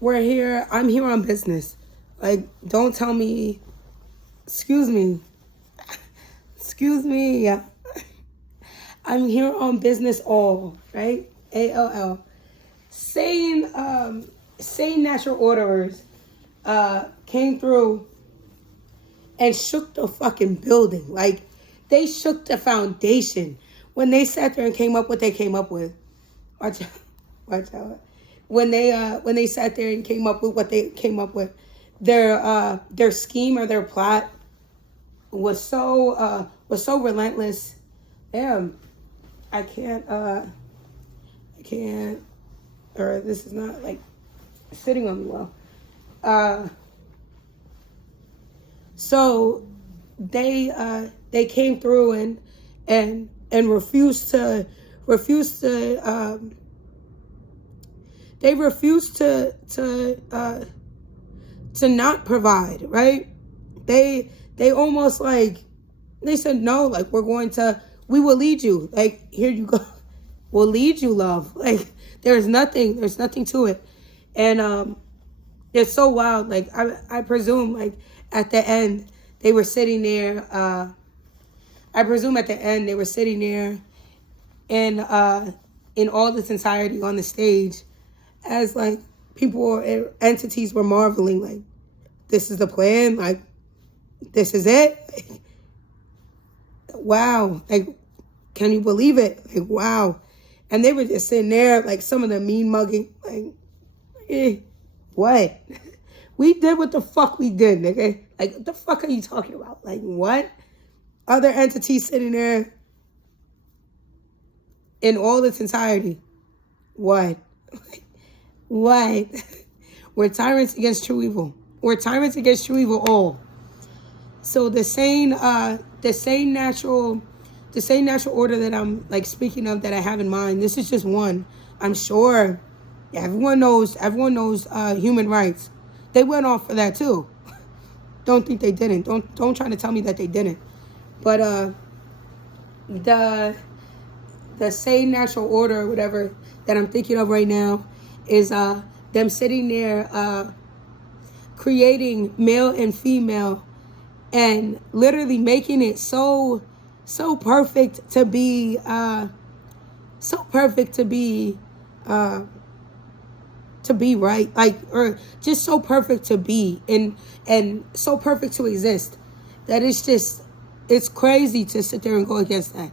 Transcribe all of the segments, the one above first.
we're here. I'm here on business. Like, don't tell me, excuse me. Excuse me. I'm here on business all, right? ALL. Sane natural orderers came through and shook the fucking building. Like, they shook the foundation when they sat there and came up what they came up with. Watch out. When they sat there and came up with what they came up with, their scheme or their plot was so relentless. Damn, I can't, or this is not like sitting on me well. So they came through and refused to not provide, right? They almost like, they said no, like, we will lead you, like, here you go, we'll lead you, love. Like, there's nothing to it. And it's so wild. Like, I presume, like, at the end they were sitting there, in all its entirety on the stage, as like people, entities were marveling, like, this is the plan, like, this is it. Like, wow, like, can you believe it? Like, wow. And they were just sitting there, like, some of the mean mugging, like, what? We did what the fuck we did, nigga. Like, what the fuck are you talking about? Like, what? Other entities sitting there in all its entirety. What? What? We're tyrants against true evil. We're tyrants against true evil all. So the same natural order that I'm, like, speaking of, that I have in mind, this is just one. I'm sure everyone knows human rights. They went off for that too. Don't think they didn't. Don't try to tell me that they didn't. But the same natural order, or whatever, that I'm thinking of right now is them sitting there creating male and female, and literally making it so perfect to be right, like, or just so perfect to be, and so perfect to exist, that it's crazy to sit there and go against that.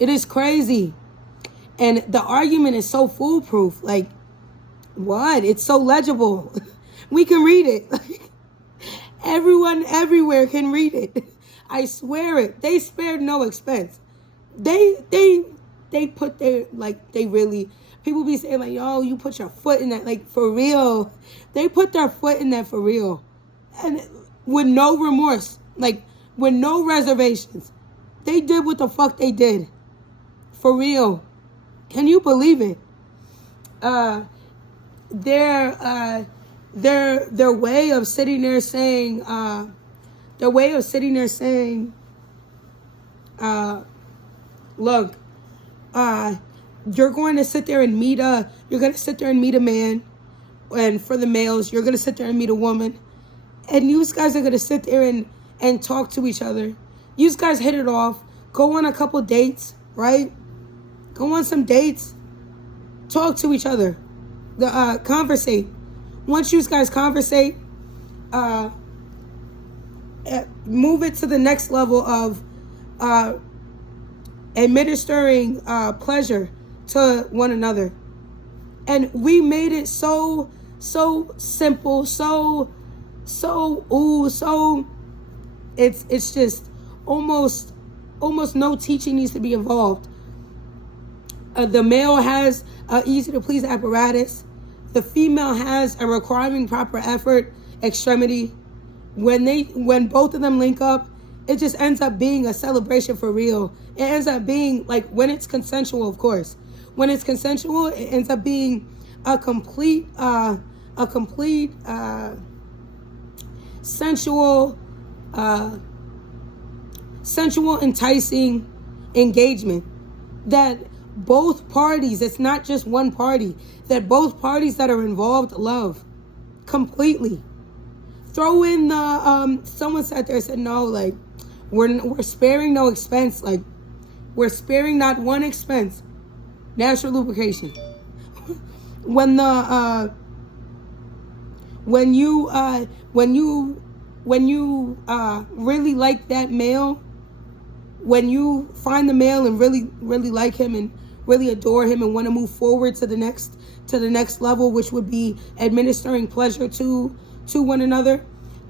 It is crazy. And the argument is so foolproof. Like, what? It's so legible. We can read it. Everyone everywhere can read it. I swear it. They spared no expense. They put their, like, they really, people be saying, like, yo, you put your foot in that, like, for real. They put their foot in that for real. And with no remorse, like, with no reservations. They did what the fuck they did. For real. Can you believe it? Their way of sitting there saying, look, you're going to sit there and meet a man, and for the males, you're going to sit there and meet a woman, and you guys are going to sit there and talk to each other. You guys hit it off, go on a couple dates, right? Go on some dates, talk to each other, conversate. Once you guys conversate, move it to the next level of administering pleasure to one another. And we made it so simple, it's just almost no teaching needs to be involved. The male has easy to please apparatus. The female has a requiring proper effort extremity. When both of them link up, it just ends up being a celebration for real. It ends up being, like, when it's consensual, of course. When it's consensual, it ends up being a complete sensual, enticing engagement that both parties, it's not just one party, that both parties that are involved love. completely. Throw in the someone sat there and said, no, like we're sparing no expense, like we're sparing not one expense. Natural lubrication. When the when you really like that male, when you find the male and really like him and really adore him and want to move forward to the next level, which would be administering pleasure to one another,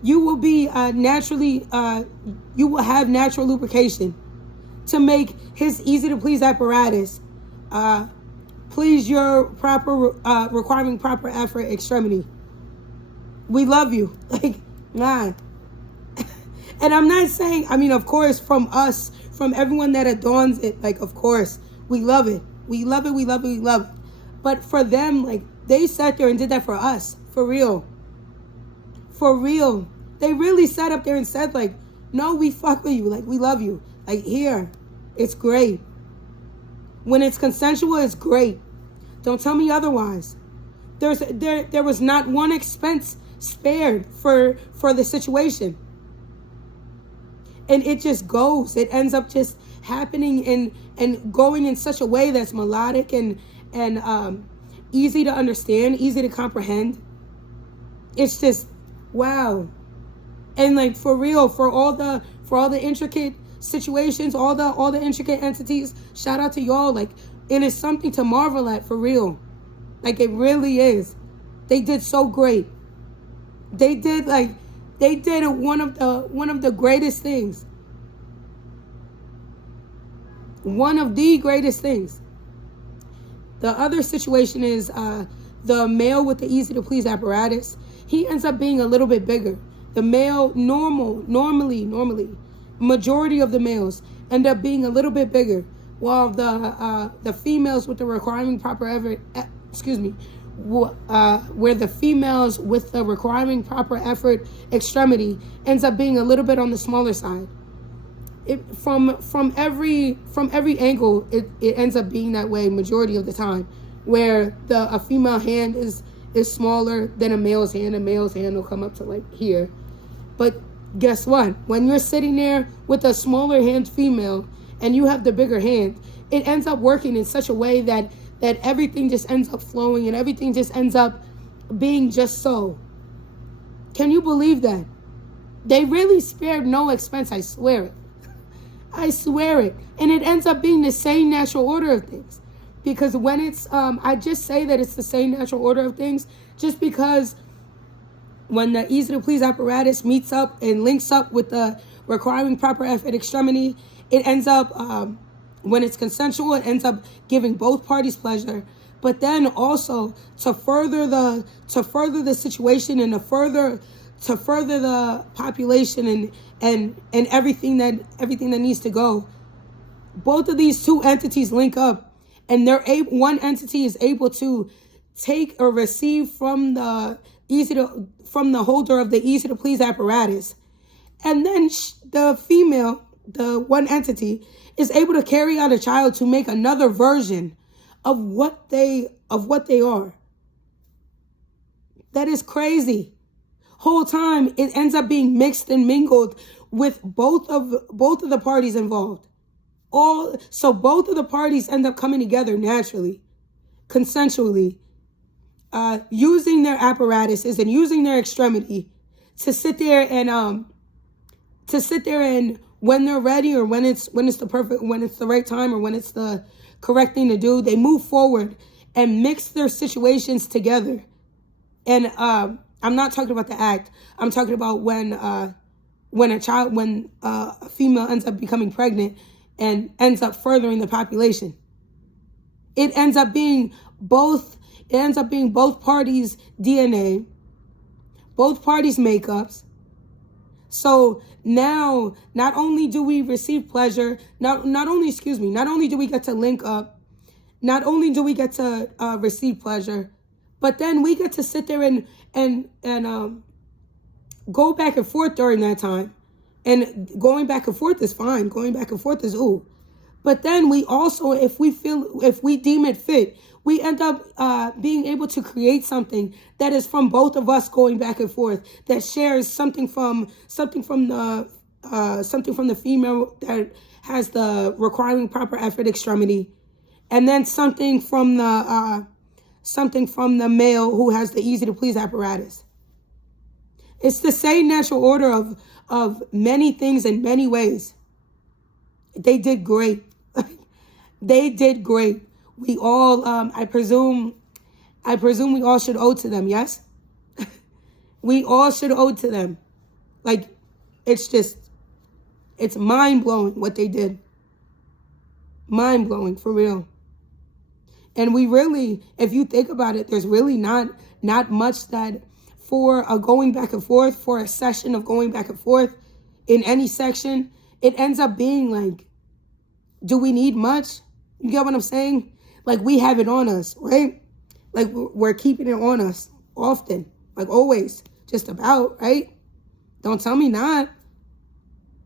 you will be naturally you will have natural lubrication to make his easy to please apparatus please your proper requiring proper effort extremity. We love you. Like, nah. And I'm not saying, I mean, of course, from us, from everyone that adorns it, like, of course, we love it. We love it, we love it, we love it. But for them, like, they sat there and did that for us. For real. For real. They really sat up there and said, like, no, we fuck with you. Like, we love you. Like, here, it's great. When it's consensual, it's great. Don't tell me otherwise. There was not one expense spared for the situation. And it just goes. It ends up just happening and going in such a way that's melodic and easy to understand, easy to comprehend. It's just wow. And like for real, for all the intricate situations, all the intricate entities, shout out to y'all. Like, it is something to marvel at, for real. Like, it really is. They did so great. They did one of the greatest things. One of the greatest things. The other situation is the male with the easy to please apparatus. He ends up being a little bit bigger. The male normally, majority of the males end up being a little bit bigger, while the females with the requiring proper effort, where the females with the requiring proper effort extremity ends up being a little bit on the smaller side. From every angle, it ends up being that way majority of the time, where a female hand is smaller than a male's hand. A male's hand will come up to like here. But guess what? When you're sitting there with a smaller hand female and you have the bigger hand, it ends up working in such a way that everything just ends up flowing and everything just ends up being just so. Can you believe that? They really spared no expense, I swear it. I swear it. And it ends up being the same natural order of things. Because when it's, I just say that it's the same natural order of things just because when the easy to please apparatus meets up and links up with the requiring proper effort extremity, it ends up, when it's consensual, it ends up giving both parties pleasure. But then also to further the situation and to further the population and everything that needs to go, both of these two entities link up, and one entity is able to take or receive from the holder of the easy to please apparatus, and then the female, the one entity, is able to carry out a child to make another version of what they are. That is crazy. Whole time it ends up being mixed and mingled with both of the parties involved. So both of the parties end up coming together naturally, consensually, using their apparatuses and using their extremity to sit there and when they're ready, or when it's the right time, or when it's the correct thing to do, they move forward and mix their situations together. And I'm not talking about the act. I'm talking about when a female ends up becoming pregnant and ends up furthering the population. It ends up being both parties' DNA, both parties' makeups. So now, not only do we receive pleasure, not only do we get to link up, not only do we get to receive pleasure, but then we get to sit there and go back and forth during that time. And going back and forth is fine. Going back and forth is ooh. But then we also, if we deem it fit, we end up being able to create something that is from both of us going back and forth, that shares something from the female that has the requiring proper effort extremity, and then something from the male who has the easy to please apparatus. It's the same natural order of many things in many ways. They did great. They did great. We all, I presume we all should owe to them, yes? We all should owe to them. Like, it's mind-blowing what they did. Mind-blowing, for real. And we really, if you think about it, there's really not much that for a going back and forth, for a session of going back and forth in any section, it ends up being like, do we need much? You get what I'm saying? Like, we have it on us, right? Like, we're keeping it on us often, like always, just about, right? Don't tell me not.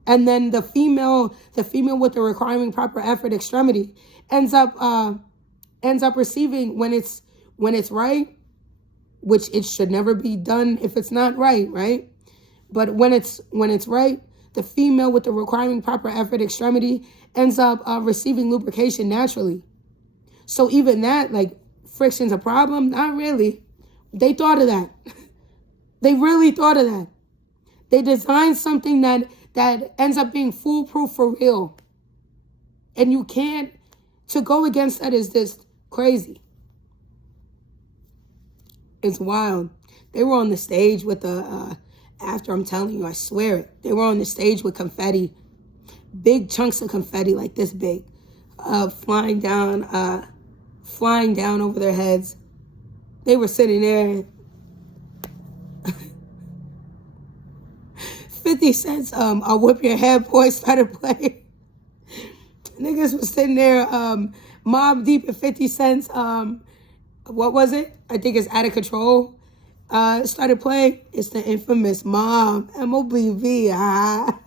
And then the female with the requiring proper effort extremity ends up receiving when it's right, which it should never be done if it's not right, right? But when it's right, the female with the requiring proper effort extremity ends up receiving lubrication naturally. So even that, like, friction's a problem? Not really. They thought of that. They really thought of that. They designed something that ends up being foolproof for real. And you can't, to go against that is just crazy. It's wild. They were on the stage with after I'm telling you, I swear it, they were on the stage with confetti, big chunks of confetti like this big, flying down over their heads. They were sitting there. 50 Cent's I'll Whip Your Head Boy started playing. Niggas was sitting there, mob deep at 50 Cent's, what was it? I think it's Out of Control. Started playing. It's the infamous Mom, MOBV.